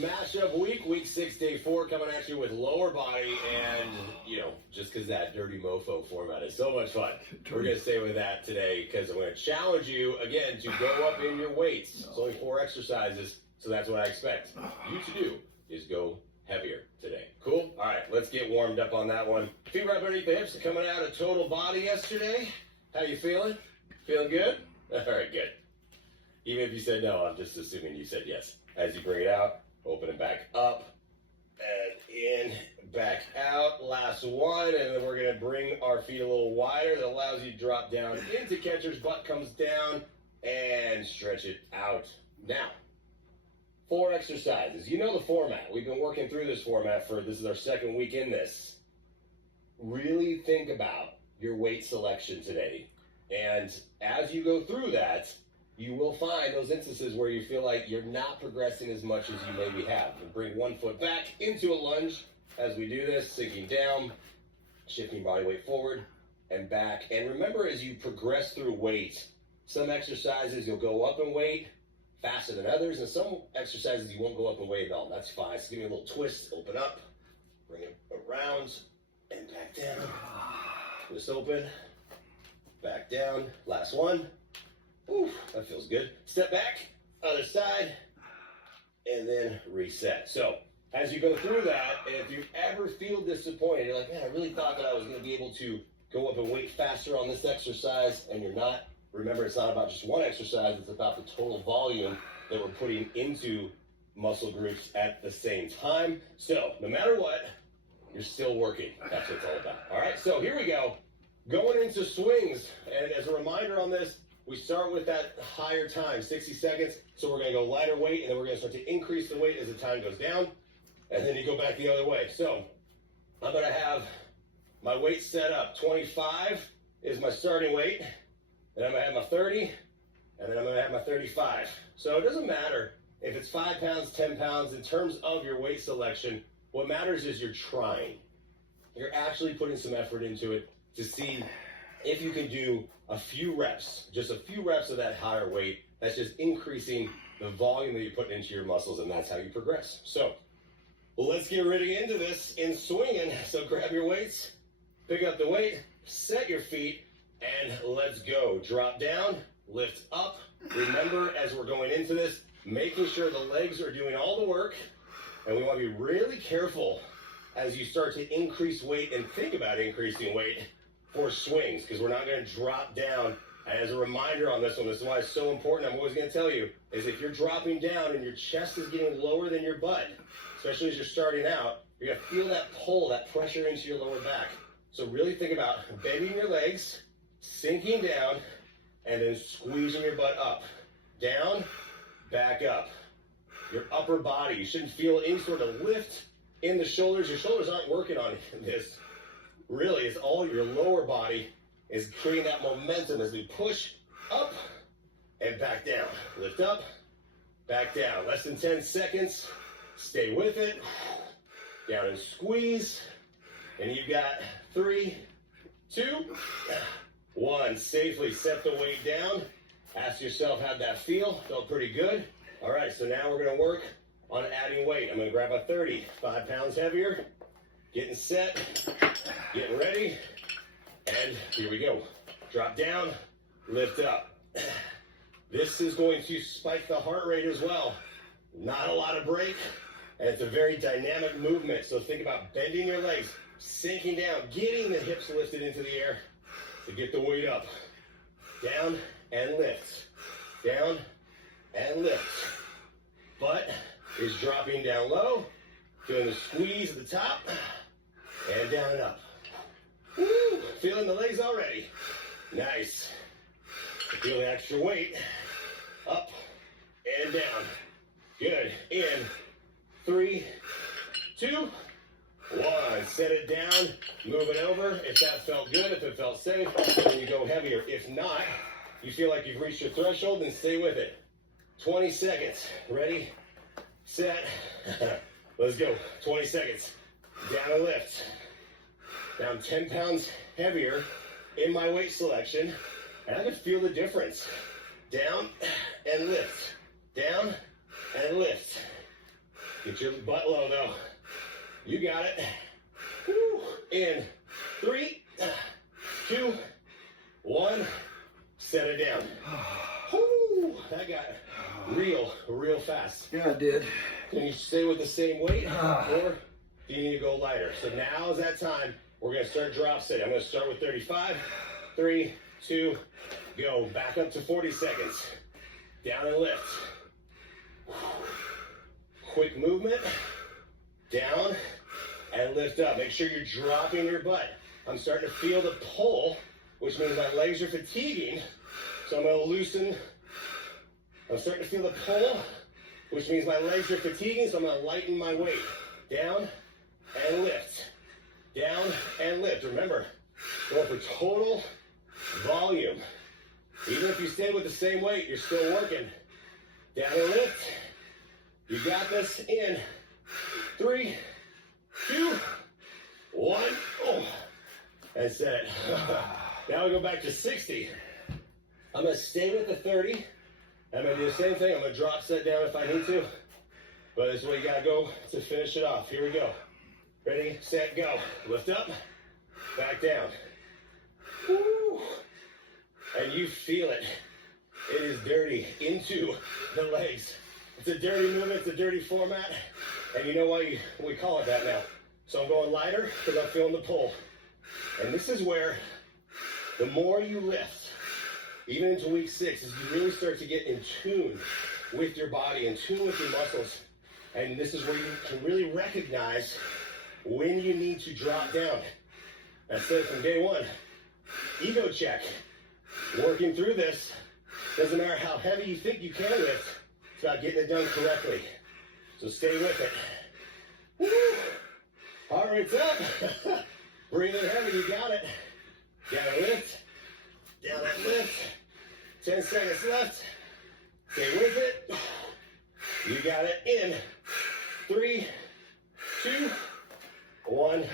Mashup week 6, day 4, coming at you with lower body, and, just because that dirty mofo format is so much fun, we're going to stay with that today, because I'm going to challenge you, again, to go up in your weights. It's only 4 exercises, so that's what I expect you to do, is go heavier today. Cool? All right, let's get warmed up on that one. Feet right underneath the hips, coming out of total body yesterday. How you feeling? Feeling good? All right, good. Even if you said no, I'm just assuming you said yes. As you bring it out, open it back up and in, back out. Last one, and then we're going to bring our feet a little wider. That allows you to drop down into catcher's butt, comes down, and stretch it out. Now, 4 exercises. You know the format. We've been working through this format this is our 2nd week in this. Really think about your weight selection today. And as you go through that, you will find those instances where you feel like you're not progressing as much as you maybe have. And bring one foot back into a lunge as we do this, sinking down, shifting body weight forward and back. And remember, as you progress through weight, some exercises you'll go up in weight faster than others, and some exercises you won't go up in weight at all. That's fine. So give me a little twist, open up, bring it around and back down. Twist open, back down. Last one. Ooh, that feels good. Step back, other side, and then reset. So as you go through that, if you ever feel disappointed, you're like, man, I really thought that I was going to be able to go up and weight faster on this exercise, and you're not. Remember, it's not about just one exercise. It's about the total volume that we're putting into muscle groups at the same time. So no matter what, you're still working. That's what it's all about. All right, so here we go. Going into swings, and as a reminder on this, we start with that higher time, 60 seconds. So we're going to go lighter weight, and then we're going to start to increase the weight as the time goes down. And then you go back the other way. So I'm going to have my weight set up. 25 is my starting weight. Then I'm going to have my 30. And then I'm going to have my 35. So it doesn't matter if it's 5 pounds, 10 pounds. In terms of your weight selection, what matters is you're trying. You're actually putting some effort into it to see if you can do a few reps, just a few reps of that higher weight. That's just increasing the volume that you're putting into your muscles, and that's how you progress. So let's get ready into this in swinging. So grab your weights, pick up the weight, set your feet, and let's go. Drop down, lift up. Remember, as we're going into this, making sure the legs are doing all the work, and we want to be really careful as you start to increase weight and think about increasing weight for swings, because we're not going to drop down. And as a reminder on this one, this is why it's so important, I'm always going to tell you, is if you're dropping down and your chest is getting lower than your butt, especially as you're starting out, you're going to feel that pull, that pressure into your lower back. So really think about bending your legs, sinking down, and then squeezing your butt up. Down, back up. Your upper body, you shouldn't feel any sort of lift in the shoulders. Your shoulders aren't working on this. Really, it's all your lower body is creating that momentum as we push up and back down. Lift up, back down. Less than 10 seconds. Stay with it. Down and squeeze. And you've got 3, 2, 1. Safely set the weight down. Ask yourself, how'd that feel? Felt pretty good. All right, so now we're going to work on adding weight. I'm going to grab a 30, 5 pounds heavier. Getting set, getting ready, and here we go. Drop down, lift up. This is going to spike the heart rate as well. Not a lot of break, and it's a very dynamic movement. So think about bending your legs, sinking down, getting the hips lifted into the air to get the weight up. Down and lift. Down and lift. Butt is dropping down low, doing the squeeze at the top. And down and up. Woo! Feeling the legs already. Nice. Feel the extra weight. Up and down. Good. In 3, 2, 1. Set it down. Move it over. If that felt good, if it felt safe, then you go heavier. If not, you feel like you've reached your threshold, then stay with it. 20 seconds. Ready? Set. Let's go. 20 seconds. Down and lift. Now I'm 10 pounds heavier in my weight selection, and I can feel the difference. Down and lift. Down and lift. Get your butt low though. You got it. Woo. In 3, 2, 1. Set it down. Woo. That got real fast. Yeah, I did. Can you stay with the same weight, or do you need to go lighter? So now is that time. We're going to start drop setting. I'm going to start with 35. 3, 2, go. Back up to 40 seconds. Down and lift. Quick movement. Down and lift up. Make sure you're dropping your butt. I'm starting to feel the pull, which means my legs are fatiguing. So I'm going to loosen. I'm starting to feel the pull, which means my legs are fatiguing, so I'm going to lighten my weight. Down and lift. Down and lift. Remember, going for total volume. Even if you stay with the same weight, you're still working. Down and lift. You got this in 3, 2, 1. Oh, and set it. Now we go back to 60. I'm going to stay with the 30. I'm going to do the same thing. I'm going to drop set down if I need to. But this is what you got to go to finish it off. Here we go. Ready, set, go. Lift up, back down. Woo. And you feel it. It is dirty into the legs. It's a dirty movement. It's a dirty format. And you know why we call it that now. So I'm going lighter because I'm feeling the pull. And this is where the more you lift, even into week 6, is you really start to get in tune with your body, in tune with your muscles. And this is where you can really recognize when you need to drop down. I said from day one, ego check. Working through this, doesn't matter how heavy you think you can lift, it's about getting it done correctly. So stay with it. Woo! Heart rate's up. Breathe in heavy, you got it. Down and lift. Down and lift. 10 seconds left. Stay with it. You got it in 3, 2, 1.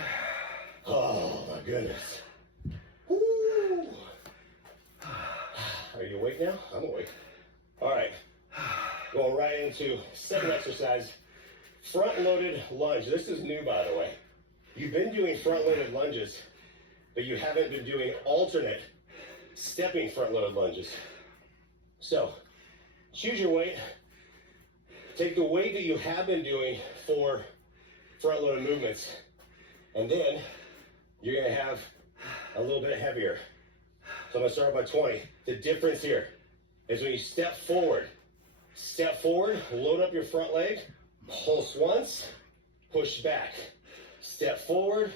Oh my goodness. Woo! Are you awake now? I'm awake. All right. Going right into second exercise. Front-loaded lunge. This is new, by the way. You've been doing front-loaded lunges, but you haven't been doing alternate stepping front-loaded lunges. So, choose your weight. Take the weight that you have been doing for front-loaded movements, and then you're going to have a little bit heavier. So I'm going to start by 20. The difference here is when you step forward, load up your front leg, pulse once, push back. Step forward,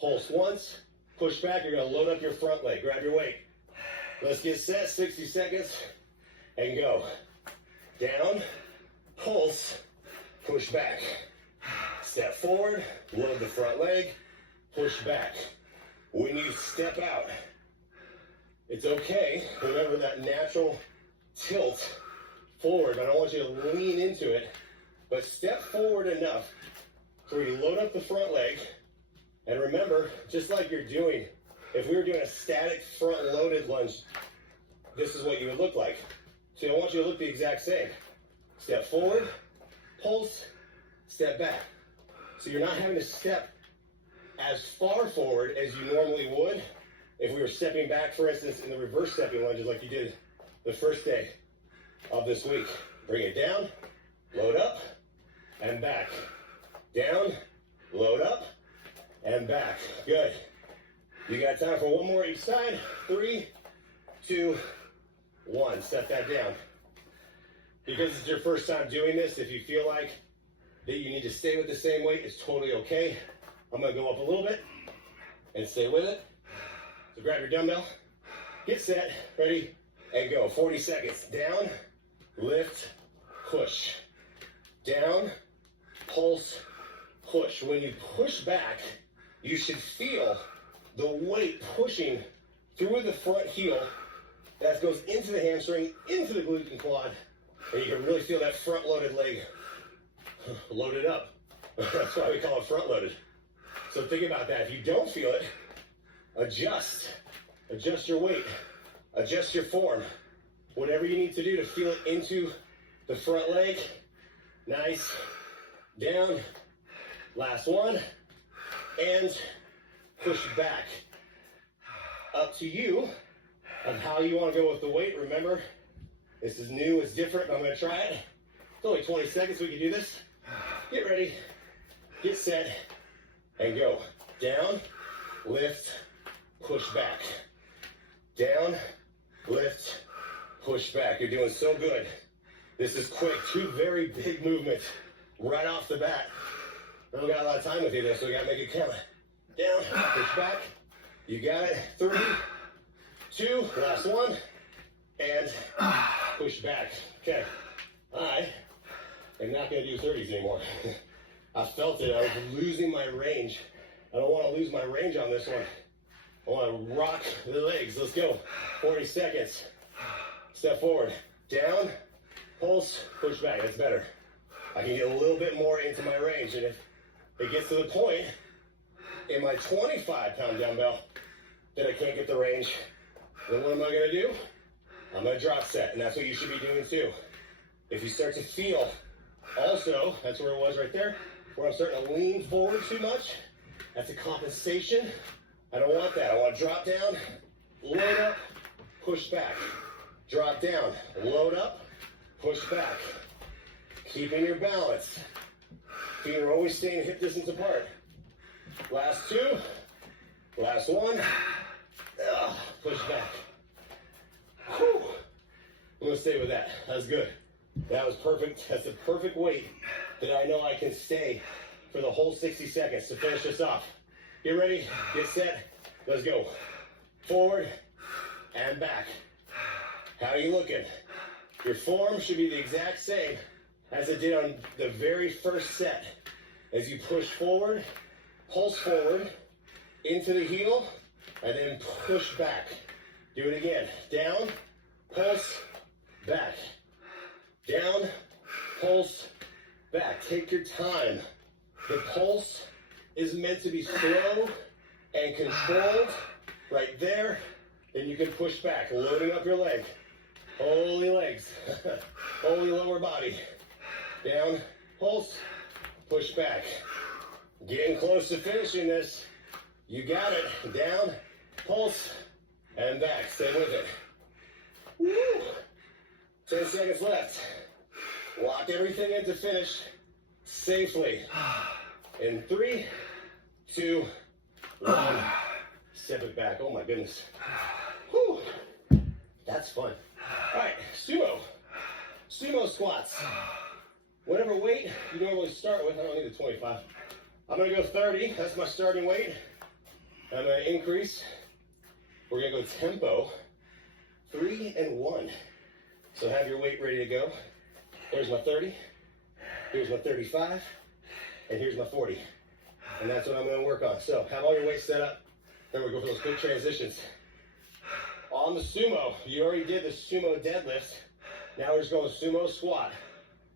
pulse once, push back. You're going to load up your front leg. Grab your weight. Let's get set. 60 seconds and go. Down, pulse, push back. Step forward, load the front leg, push back. When you step out, it's okay. Remember that natural tilt forward. I don't want you to lean into it, but step forward enough so you load up the front leg. And remember, just like you're doing, if we were doing a static front-loaded lunge, this is what you would look like. So I want you to look the exact same. Step forward, pulse, step back. So you're not having to step as far forward as you normally would if we were stepping back, for instance, in the reverse stepping lunges like you did the first day of this week. Bring it down, load up, and back. Down, load up, and back. Good. You got time for one more each side. 3, 2, 1. Set that down. Because it's your first time doing this, if you feel like that you need to stay with the same weight, it's totally okay. I'm going to go up a little bit and stay with it. So grab your dumbbell, get set, ready, and go. 40 seconds. Down, lift, push. Down, pulse, push. When you push back, you should feel the weight pushing through the front heel. That goes into the hamstring, into the glute and quad. And you can really feel that front-loaded leg loaded up. That's why we call it front-loaded. So think about that. If you don't feel it, adjust. Adjust your weight. Adjust your form. Whatever you need to do to feel it into the front leg. Nice down, last one, and push back. Up to you of how you want to go with the weight. Remember, this is new, it's different, but I'm going to try it. It's only 20 seconds, we can do this. Get ready, get set, and go. Down, lift, push back. Down, lift, push back. You're doing so good. This is quick, 2 very big movements right off the bat. I don't got a lot of time with you there, so we gotta make it count. Down, push back. You got it. 3, 2, last one, and push back. Okay. I am not gonna do 30s anymore. I felt it. I was losing my range. I don't want to lose my range on this one. I want to rock the legs. Let's go. 40 seconds. Step forward. Down, pulse, push back. That's better. I can get a little bit more into my range. And if it gets to the point in my 25-pound dumbbell that I can't get the range, then what am I going to do? I'm going to drop set. And that's what you should be doing too. If you start to feel, also, that's where it was right there, where I'm starting to lean forward too much, that's a compensation. I don't want that. I want to drop down, load up, push back. Drop down, load up, push back. Keeping your balance. Feet are always staying hip distance apart. Last 2, last one. Push back. Whew. I'm gonna stay with that. That's good. That was perfect. That's the perfect weight that I know I can stay for the whole 60 seconds to finish this off. Get ready, get set, let's go. Forward and back. How are you looking? Your form should be the exact same as it did on the very first set. As you push forward, pulse forward, into the heel, and then push back. Do it again. Down, pulse, back. Down, pulse, back. Take your time. The pulse is meant to be slow and controlled. Right there, then you can push back, loading up your leg. Holy legs, holy lower body. Down, pulse, push back. Getting close to finishing this. You got it. Down, pulse, and back. Stay with it. Woo! 10 seconds left. Lock everything in to finish safely. In 3, 2, 1. Step it back. Oh my goodness. Whew. That's fun. All right, sumo. Sumo squats. Whatever weight you normally start with, I don't need a 25. I'm gonna go 30, that's my starting weight. I'm gonna increase. We're gonna go tempo, 3 and 1. So have your weight ready to go. There's my 30, here's my 35, and here's my 40. And that's what I'm gonna work on. So have all your weights set up. Then we're going for those quick transitions. On the sumo, you already did the sumo deadlift. Now we're just going sumo squat.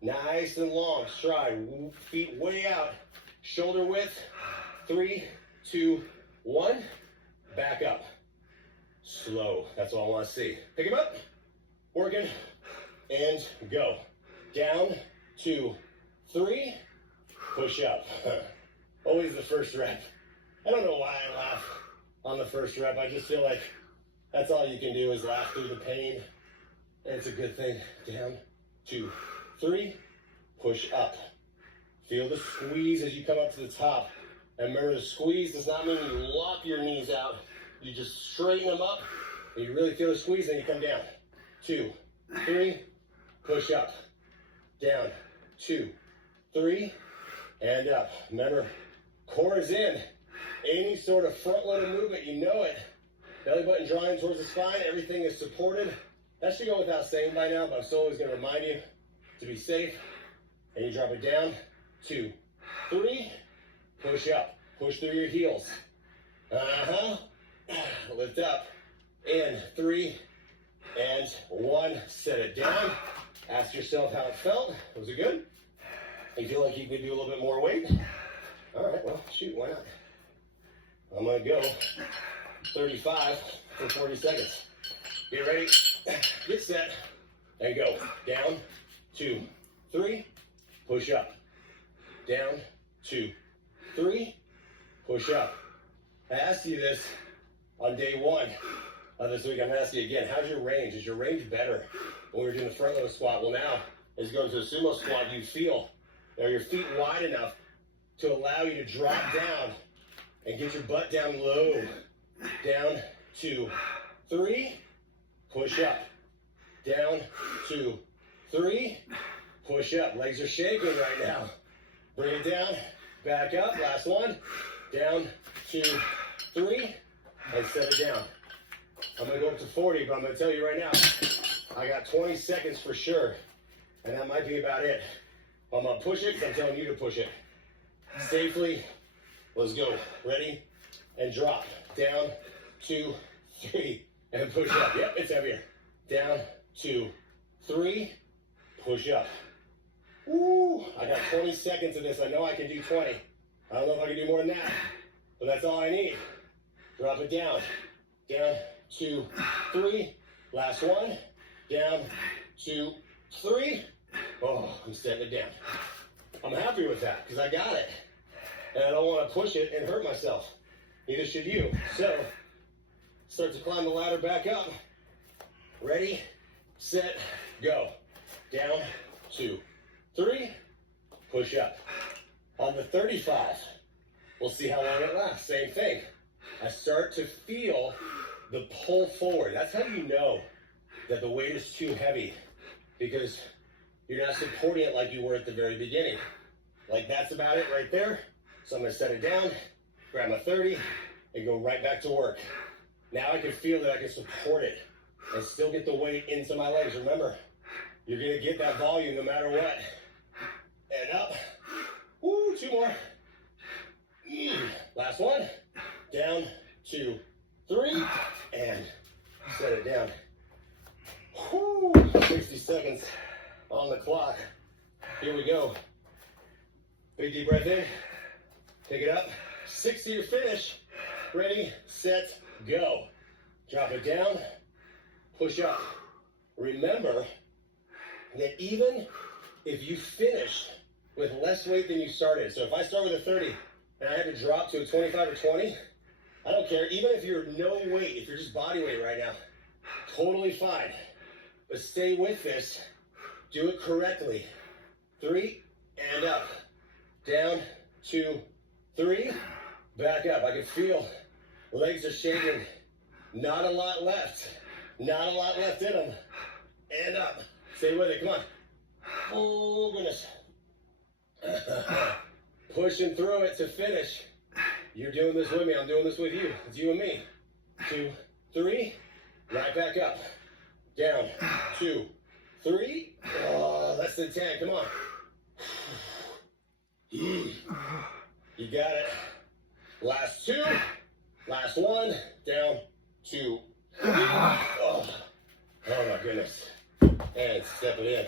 Nice and long, stride, feet way out, shoulder width. 3, 2, 1, back up. Slow, that's all I want to see. Pick them up, working, and go. Down, 2, 3, push up. Always the first rep. I don't know why I laugh on the first rep. I just feel like that's all you can do is laugh through the pain. And it's a good thing. Down, 2, 3, push up. Feel the squeeze as you come up to the top. And remember, the squeeze does not mean you lock your knees out. You just straighten them up. And you really feel the squeeze, and you come down. 2, 3, push up. Down, 2, 3, and up. Remember, core is in. Any sort of front-loaded movement, you know it. Belly button drawing towards the spine, everything is supported. That should go without saying by now, but I'm still always going to remind you to be safe. And you drop it down, 2, 3, push up. Push through your heels. Lift up. In 3 and 1. Set it down. Ask yourself how it felt. Was it good? You feel like you could do a little bit more weight? All right, well, shoot, why not? I'm going to go 35 for 40 seconds. Get ready, get set, and go. Down, 2, 3, push up. down, 2, 3, push up. I asked you this on day 1 of this week. I'm gonna ask you again, how's your range? Is your range better? When we were doing the front load squat, well now, as you go into a sumo squat, you feel, are your feet wide enough to allow you to drop down and get your butt down low. Down, 2, 3, push up. Down, 2, 3, push up. Legs are shaking right now. Bring it down, back up, last one. Down, 2, 3, and set it down. I'm gonna go up to 40, but I'm gonna tell you right now, I got 20 seconds for sure, and that might be about it. I'm gonna push it because I'm telling you to push it. Safely, let's go. Ready? And drop. Down, 2, 3, and push up. Yep, it's heavier. Down, 2, 3, push up. Woo! I got 20 seconds of this. I know I can do 20. I don't know if I can do more than that, but that's all I need. Drop it down. Down, 2, 3. Last one. Down, 2, 3. Oh, I'm setting it down. I'm happy with that because I got it. And I don't want to push it and hurt myself. Neither should you. So, start to climb the ladder back up. Ready, set, go. Down, 2, 3, push up. On the 35, we'll see how long it lasts. Same thing. I start to feel the pull forward. That's how you know that the weight is too heavy, because you're not supporting it like you were at the very beginning. Like, that's about it right there. So I'm gonna set it down, grab my 30, and go right back to work. Now I can feel that I can support it and still get the weight into my legs. Remember, you're gonna get that volume no matter what. And up. Woo, 2 more. Last one. Down, 2, 3, and set it down. Woo, 60 seconds on the clock. Here we go. Big deep breath in. Pick it up. 60 to finish. Ready, set, go. Drop it down. Push up. Remember that even if you finish with less weight than you started, so if I start with a 30 and I have to drop to a 25 or 20, I don't care. Even if you're no weight, if you're just body weight right now, totally fine. But stay with this. Do it correctly. 3, and up. Down, 2, 3, back up. I can feel legs are shaking. Not a lot left. Not a lot left in them. And up. Stay with it. Come on. Oh, goodness. Pushing through it to finish. You're doing this with me. I'm doing this with you. It's you and me. 2, 3. Right back up. Down. 2, 3. Oh, less than 10. Come on. You got it. Last 2. Last 1. Down. 2, 3. Oh my goodness. And step it in.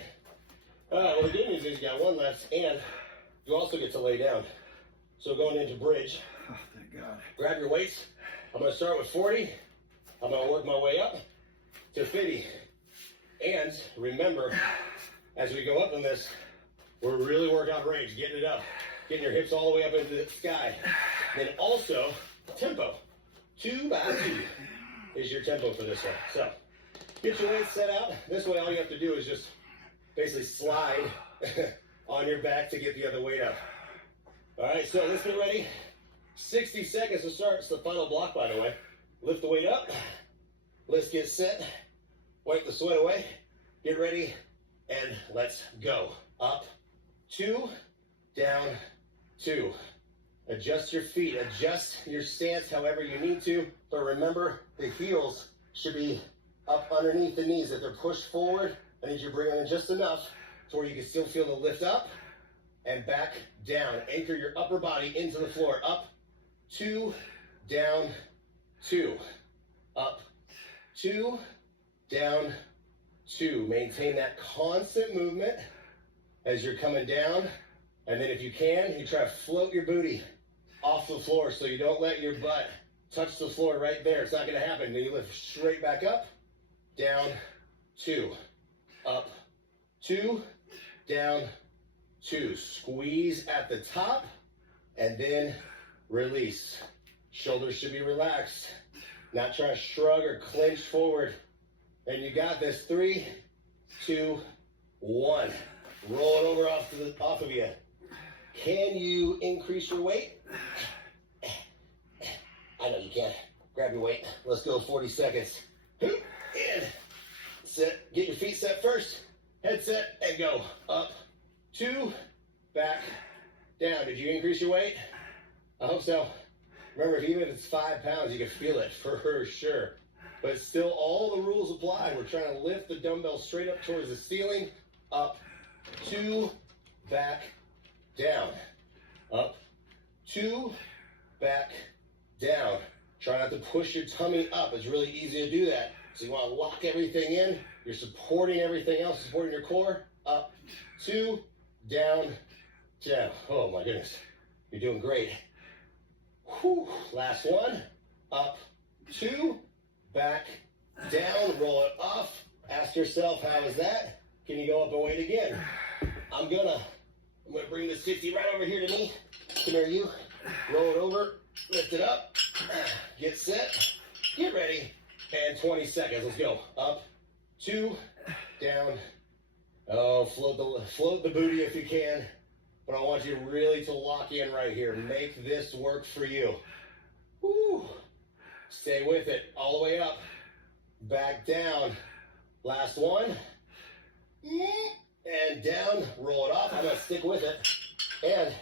All right, well, the good news is you got 1 left, and you also get to lay down. So going into bridge, Oh, thank God. grab your weights. I'm going to start with 40. I'm going to work my way up to 50. And remember, as we go up on this, we're really working on range, getting it up, getting your hips all the way up into the sky. Then also, tempo. 2 by 2 is your tempo for this one. So, get your weights set out. This way, all you have to do is just basically slide on your back to get the other weight up. All right, so let's get ready. 60 seconds to start. It's the final block, by the way. Lift the weight up. Let's get set. Wipe the sweat away. Get ready, and let's go. Up, 2, down, 2. Adjust your feet. Adjust your stance however you need to. But remember, the heels should be up underneath the knees. If they're pushed forward, I need you to bring them in just enough to where you can still feel the lift up and back down. Anchor your upper body into the floor. Up, 2, down, 2. Up, 2, down, 2. Maintain that constant movement as you're coming down. And then if you can, you try to float your booty off the floor so you don't let your butt touch the floor right there. It's not going to happen. Then you lift straight back up, down, 2. Up, 2, down, 2. Squeeze at the top and then release. Shoulders should be relaxed. Not trying to shrug or clench forward. And you got this. 3, 2, 1. Roll it over off of you. Can you increase your weight? I know you can. Grab your weight. Let's go 40 seconds. In. Set. Get your feet set first. Head set and go. Up. 2. Back. Down. Did you increase your weight? I hope so. Remember, even if it's 5 pounds, you can feel it for sure. But still, all the rules apply. We're trying to lift the dumbbell straight up towards the ceiling. Up. 2. Back. Down. Up. 2. Back. Down. Try not to push your tummy up. It's really easy to do that. So you want to lock everything in. You're supporting everything else, supporting your core. Up. 2. Down. Down. Oh my goodness. You're doing great. Whew. Last one. Up. 2. Back. Down. Roll it off. Ask yourself, how is that? Can you go up and wait again? I'm gonna bring this 50 right over here to me. Come here, you. Roll it over. Lift it up. Get set. Get ready. And 20 seconds. Let's go. Up. 2. Down. Oh, float the booty if you can. But I want you really to lock in right here. Make this work for you. Woo. Stay with it. All the way up. Back down. Last one. And down. Roll it off. I'm going to stick with it. And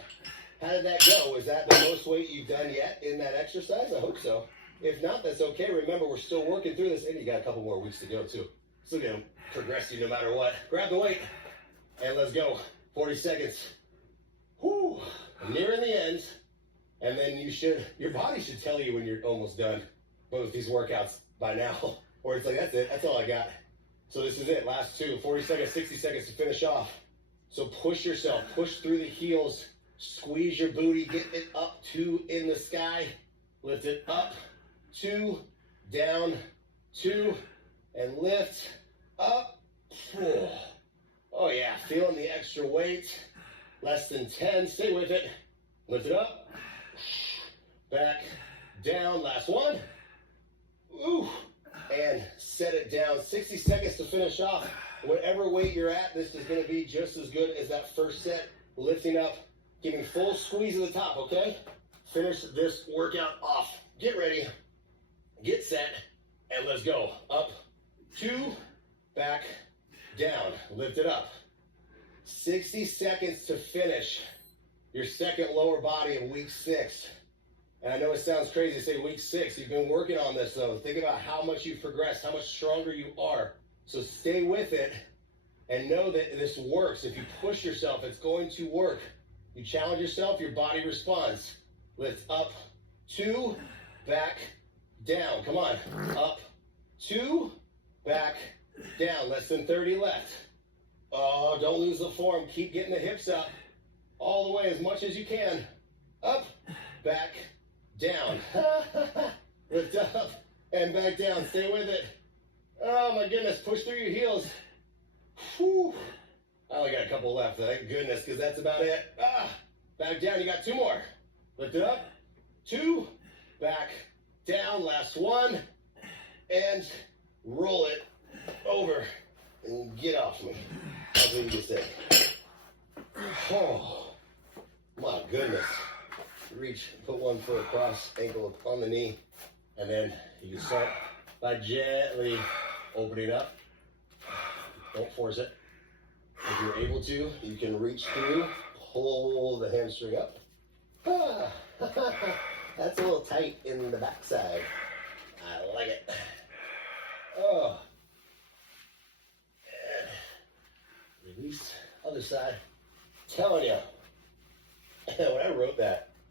how did that go? Was that the most weight you've done yet in that exercise? I hope so. If not, that's okay. Remember, we're still working through this. And you got a couple more weeks to go, too. Still going to progress you no matter what. Grab the weight. And let's go. 40 seconds. Whew. Nearing the end. And then your body should tell you when you're almost done with these workouts by now. Or it's like, that's it. That's all I got. So this is it. Last 2. 40 seconds, 60 seconds to finish off. So push yourself. Push through the heels. Squeeze your booty. Get it up 2 in the sky. Lift it up. 2. Down. 2. And lift. Up. Oh yeah. Feeling the extra weight. Less than 10. Stay with it. Lift it up. Back. Down. Last one. Ooh. And set it down. 60 seconds to finish off. Whatever weight you're at, this is going to be just as good as that first set. Lifting up. Giving full squeeze at the top, okay? Finish this workout off. Get ready. Get set. And let's go. Up. 2. Back. Down. Lift it up. 60 seconds to finish your second lower body of week 6. And I know it sounds crazy to say week 6. You've been working on this, though. Think about how much you've progressed, how much stronger you are. So stay with it and know that this works. If you push yourself, it's going to work. You challenge yourself, your body responds. Lift up. 2. Back. Down. Come on. Up. 2. Back. Down. Less than 30 left. Oh, don't lose the form. Keep getting the hips up. All the way as much as you can. Up. Back. Down. Lift up and back down. Stay with it. Oh my goodness. Push through your heels. Whew. I only got a couple left. Thank goodness, because that's about it. Back down. You got 2 more. Lift it up. 2. Back. Down. Last one. And roll it over. And get off me. That's what you just said. Oh, my goodness. Reach, put one foot across, ankle on the knee, and then you can start by gently opening up. Don't force it. If you're able to, you can reach through, pull the hamstring up. That's a little tight in the backside. I like it. Oh. And release. Other side. Telling you. When I wrote that,